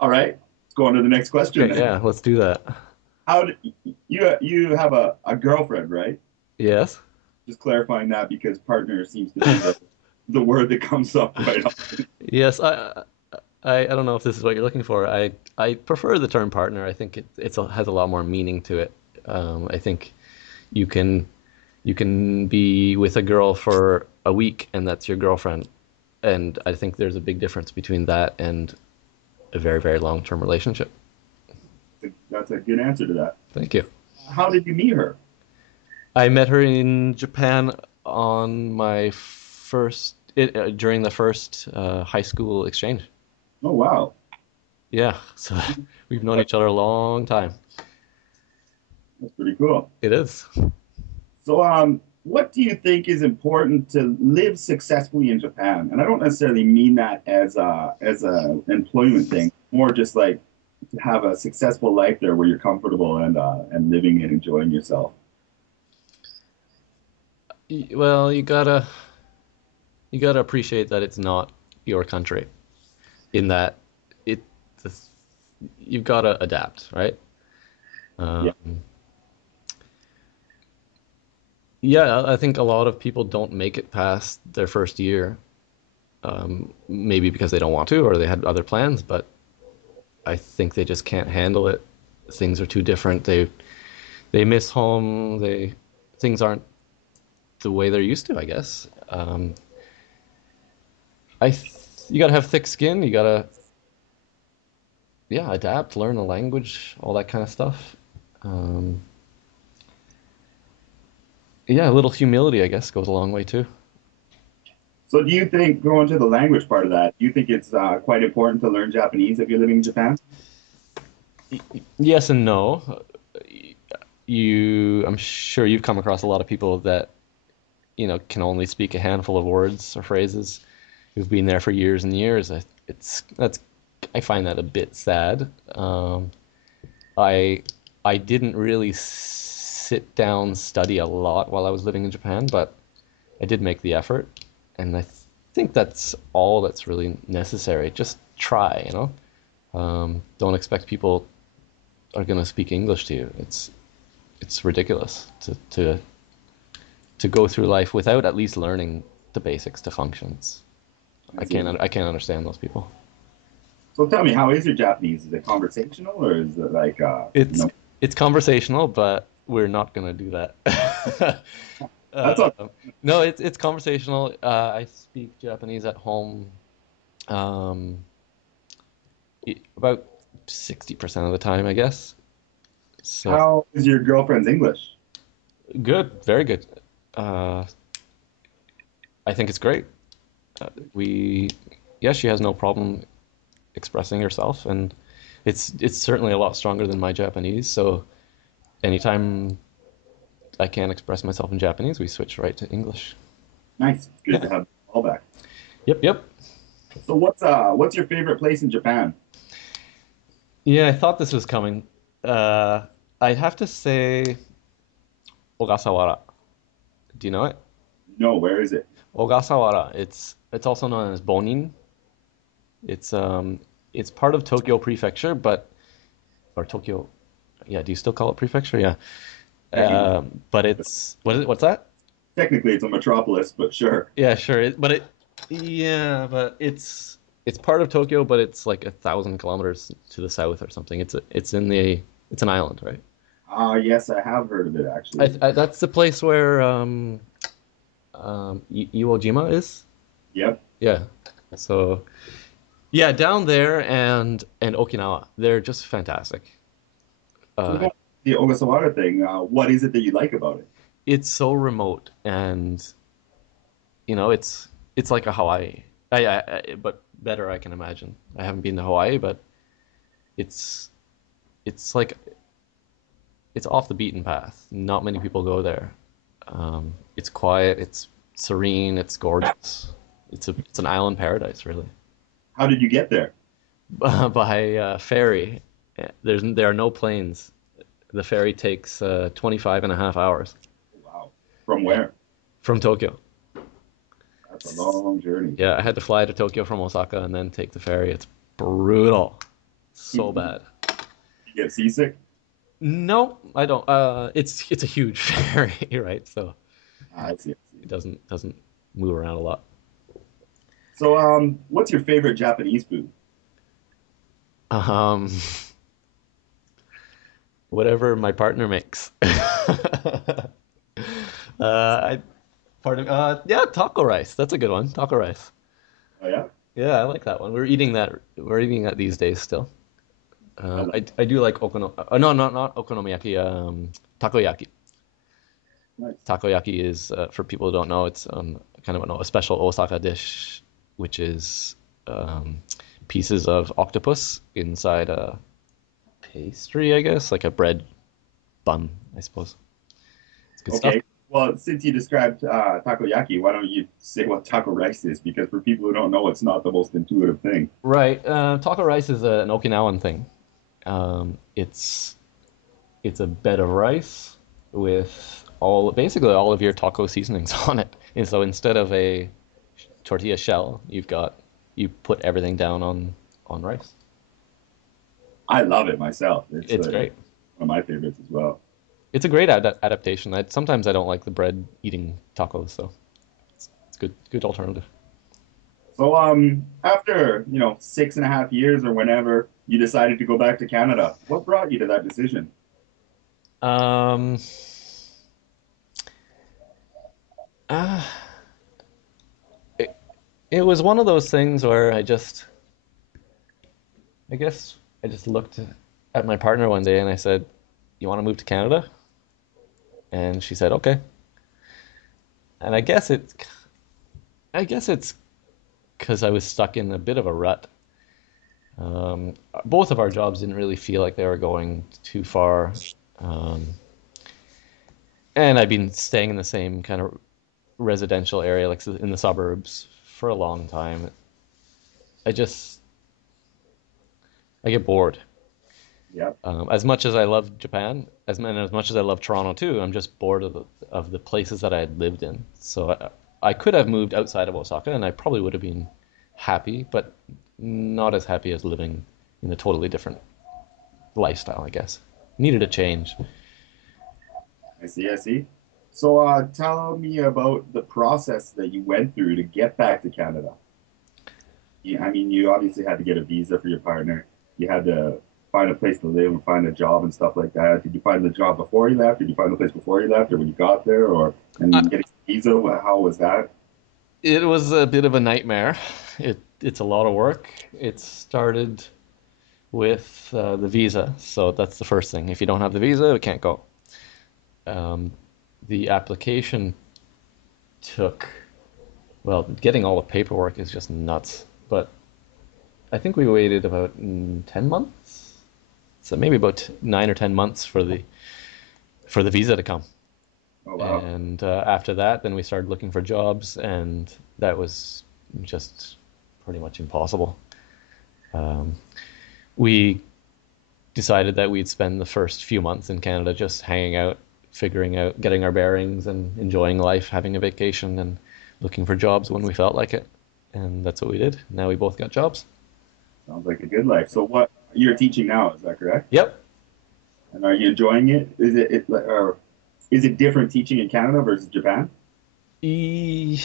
All right, let's go on to the next question Okay, then. yeah, let's do that. How do you have a girlfriend, right? Yes. Just clarifying that because partner seems to be the word that comes up quite often. Yes, I don't know if this is what you're looking for. I prefer the term partner. I think has a lot more meaning to it. I think you can you can be with a girl for a week and that's your girlfriend. And I think there's a big difference between that and a very, very long-term relationship. That's a good answer to that. Thank you. How did you meet her? I met her in Japan on my during the first high school exchange. Oh wow, Yeah, so we've known each other a long time. that's pretty cool. It is. So, what do you think is important to live successfully in Japan? And I don't necessarily mean that as a employment thing, more just like to have a successful life there where you're comfortable and living and enjoying yourself. Well, you gotta appreciate that it's not your country. In that it, this, you've gotta adapt, right? Yeah. Um, yeah, I think a lot of people don't make it past their first year, maybe because they don't want to or they had other plans, but I think they just can't handle it. Things are too different. They miss home. They things aren't the way they're used to, I guess. You gotta have thick skin. You gotta yeah adapt, learn the language, all that kind of stuff. Um, yeah, a little humility, I guess, goes a long way too. So, do you think going to the language part of that? Do you think it's quite important to learn Japanese if you're living in Japan? Yes and no. I'm sure you've come across a lot of people that can only speak a handful of words or phrases who've been there for years and years. I find that a bit sad. I I didn't really sit down study a lot while I was living in Japan, but I did make the effort, and I think that's all that's really necessary. Just try, you know. Don't expect people are gonna speak English to you. It's ridiculous to go through life without at least learning the basics to functions. I see. I can't understand those people. So, tell me, how is your Japanese? Is it conversational or is it like It's it's conversational, but we're not gonna do that. that's all. No, it's conversational. I speak Japanese at home um, about 60% of the time, I guess. So How is your girlfriend's English? good, very good. Uh, I think it's great. We, yeah, she has no problem expressing herself, and it's certainly a lot stronger than my Japanese. So anytime I can't express myself in Japanese, we switch right to English. Nice. It's good to Yeah. have all back. Yep, yep. So what's your favorite place in Japan? Yeah, I thought this was coming. Uh, I'd have to say Ogasawara. Do you know it? No, where is it? Ogasawara. It's also known as Bonin. It's um it's part of Tokyo Prefecture, but or Tokyo. Yeah, do you still call it prefecture? Yeah. Technically, But it's what is it? What's that? technically it's a metropolis, but sure. Yeah, sure. Yeah, but it's part of Tokyo, but it's like 1,000 kilometers to the south or something. It's an island, right? Yes, I have heard of it actually. That's the place where Iwo Jima is. Yep. Yeah. So yeah, down there and Okinawa, they're just fantastic. So Uh, about the Ogasawara thing, what is it that you like about it? it's so remote, and it's like a Hawaii. But better, I can imagine. I haven't been to Hawaii, but it's it's like it's off the beaten path. Not many people go there. It's quiet. It's serene. It's gorgeous. It's an island paradise, really. How did you get there? By ferry. There are no planes. The ferry takes 25 and a half hours Wow. From where? from Tokyo. That's a long journey. Yeah, I had to fly to Tokyo from Osaka and then take the ferry. It's brutal. so You bad. get seasick? No, I don't. It's a huge ferry, right? So Ah, I see. I it see. doesn't move around a lot. So, what's your favorite Japanese food? Um, whatever my partner makes. I pardon. Yeah, taco rice. That's a good one. Taco rice. Oh yeah, Yeah, I like that one. We're eating that. We're eating that these days still. I love. I do like no, not okonomiyaki. Takoyaki. Nice. Takoyaki is for people who don't know, it's kind of a special Osaka dish, which is um, pieces of octopus inside a pastry, I guess, like a bread bun, I suppose. It's good stuff. Okay. Well, since you described takoyaki, why don't you say what taco rice is? Because for people who don't know, it's not the most intuitive thing. Right. Taco rice is an Okinawan thing. It's a bed of rice with basically all of your taco seasonings on it. And so instead of a tortilla shell, you put everything down on rice. I love it myself. It's It's great. one of my favorites as well. It's a great adaptation. Sometimes I don't like the bread eating tacos, so it's good alternative. So, after 6.5 years or whenever you decided to go back to Canada, what brought you to that decision? Um, uh, it, it was one of those things where I guess I just looked at my partner one day and I said, "You want to move to Canada?" And she said, "Okay." And I guess it's because I was stuck in a bit of a rut. Both of our jobs didn't really feel like they were going too far. Um, and I've been staying in the same kind of residential area, like in the suburbs, for a long time. I just I get bored. Yeah, As much as I love Japan, as much as I love Toronto too, I'm just bored of the places that I had lived in. So I could have moved outside of Osaka, and I probably would have been happy, but not as happy as living in a totally different lifestyle, I guess. Needed a change. I see. I see. So, tell me about the process that you went through to get back to Canada. I mean, you obviously had to get a visa for your partner. You had to find a place to live and find a job and stuff like that. Did you find the job before you left? Did you find the place before you left, or when you got there, or and getting a visa? How was that? It was a bit of a nightmare. It's a lot of work. It started with the visa, so that's the first thing. If you don't have the visa, we can't go. Um, the application took, well, getting all the paperwork is just nuts. But I think we waited about 10 months, so maybe about 9 or 10 months for the visa to come. Oh wow, And after that, then we started looking for jobs, and that was just pretty much impossible. Um, we decided that we'd spend the first few months in Canada just hanging out, figuring out, getting our bearings, and enjoying life, having a vacation, and looking for jobs when we felt like it. And that's what we did. Now we both got jobs. sounds like a good life. So, what you're teaching now? Is that correct? Yep. And are you enjoying it? Or is it different teaching in Canada versus Japan? E-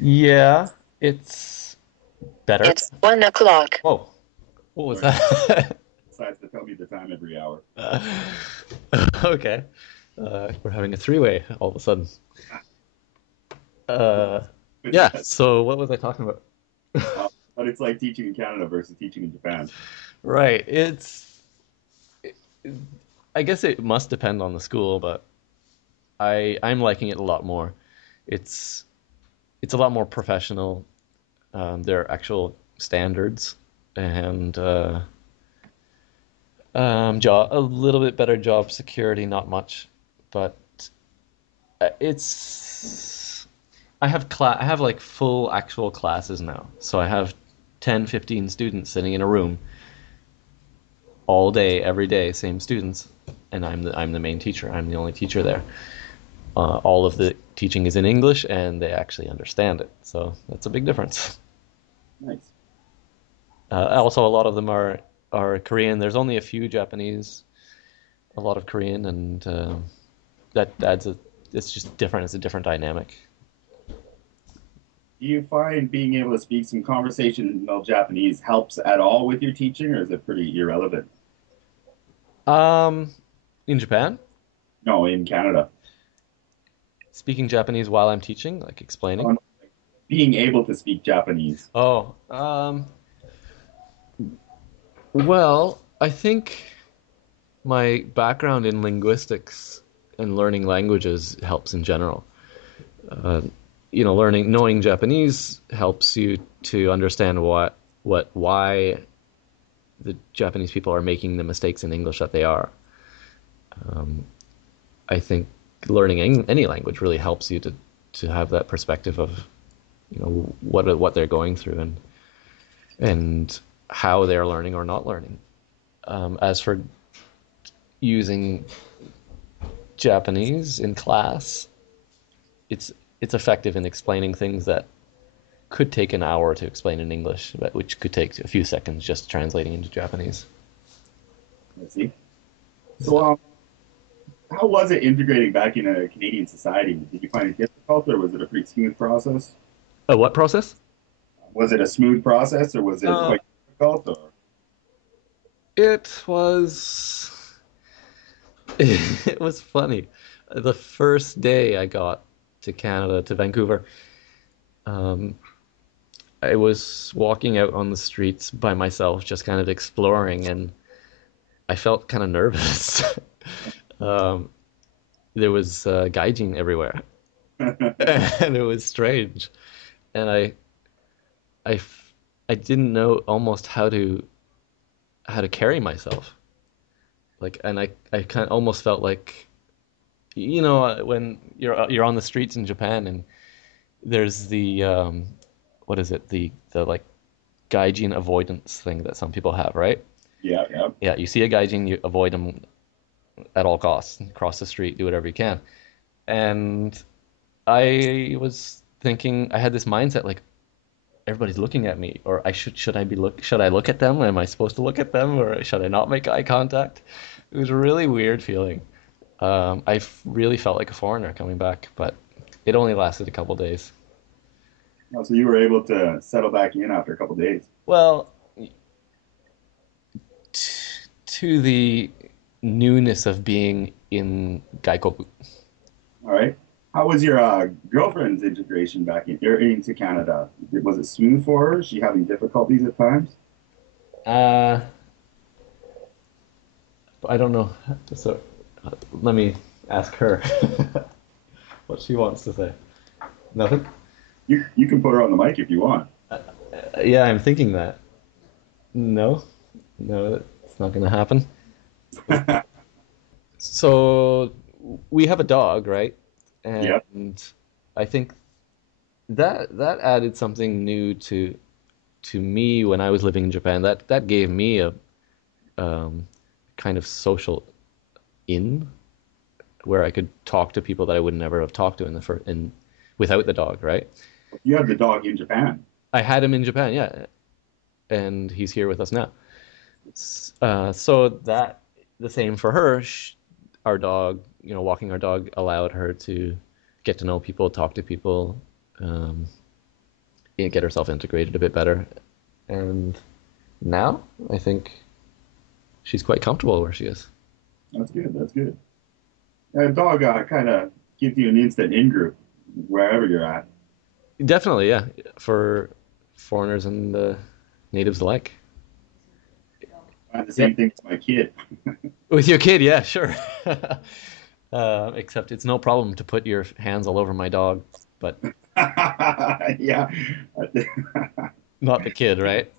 yeah, it's better. It's 1 o'clock. Whoa, what was Or that? decides to tell me the time every hour? Uh, okay. We're having a three-way all of a sudden. Uh, yeah, so what was I talking about? Uh, but it's like teaching in Canada versus teaching in Japan. Right. I guess it must depend on the school, but I'm liking it a lot more. It's it's a lot more professional. There are actual standards and job a little bit better job security, not much, but it's I have like full actual classes now. So I have 10, 15 students sitting in a room all day, every day, same students, and I'm the main teacher. I'm the only teacher there. All of the teaching is in English, and they actually understand it. So that's a big difference. Nice. Also, a lot of them are Korean. There's only a few Japanese, a lot of Korean, and that adds a. It's just different. It's a different dynamic. Do you find being able to speak some conversational Japanese helps at all with your teaching, or is it pretty irrelevant? Um, in Japan, No, in Canada. speaking Japanese while I'm teaching, like explaining. On being able to speak Japanese. Oh, well, I think my background in linguistics and learning languages helps in general. Uh, knowing Japanese helps you to understand why the Japanese people are making the mistakes in English that they are. Um, I think learning any language really helps you to have that perspective of what they're going through and how they're learning or not learning. As for using Japanese in class, it's it's effective in explaining things that could take an hour to explain in English, but which could take a few seconds just translating into Japanese. Let's see. So, how was it integrating back into Canadian society? Did you find it difficult, or was it a pretty smooth process? A what process? Was it a smooth process, or was it Uh, quite difficult? Or it was it was funny. The first day I got to Canada, to Vancouver, um, I was walking out on the streets by myself, just kind of exploring, and I felt kind of nervous. um, there was gaijin everywhere, and it was strange. And I, I didn't know almost how to carry myself. Like, and I kind of almost felt like, when you're on the streets in Japan and there's the what is it, the like gaijin avoidance thing that some people have, right? yeah, yeah. Yeah, you see a gaijin, you avoid them at all costs, cross the street, do whatever you can. And I was thinking, I had this mindset like everybody's looking at me, or should I look at them? Am I supposed to look at them, or should I not make eye contact? It was a really weird feeling. Really felt like a foreigner coming back, but it only lasted a couple days. Oh, so you were able to settle back in after a couple of days. Well, to the newness of being in Gaikoku. All right. How was your girlfriend's integration back into Canada? Was it smooth for her? Is she having difficulties at times? Uh, I don't know. So let me ask her what she wants to say. Nothing? You can put her on the mic if you want. Yeah, I'm thinking that. No, no, it's not gonna happen. So we have a dog, right? Yeah. And I think that added something new to me when I was living in Japan. That gave me a um, kind of social in where I could talk to people that I would never have talked to in the first in without the dog, right? You had the dog in Japan. I had him in Japan, yeah, and he's here with us now. So that the same for her. Our dog, walking our dog allowed her to get to know people, talk to people, um, and get herself integrated a bit better. And now I think she's quite comfortable where she is. That's good. That's good. A dog kind of gives you an instant in group wherever you're at. Definitely, yeah, for foreigners and natives alike. I have the Yeah, same thing with my kid. with your kid, yeah, sure. Except it's no problem to put your hands all over my dog, but Yeah. not the kid, right?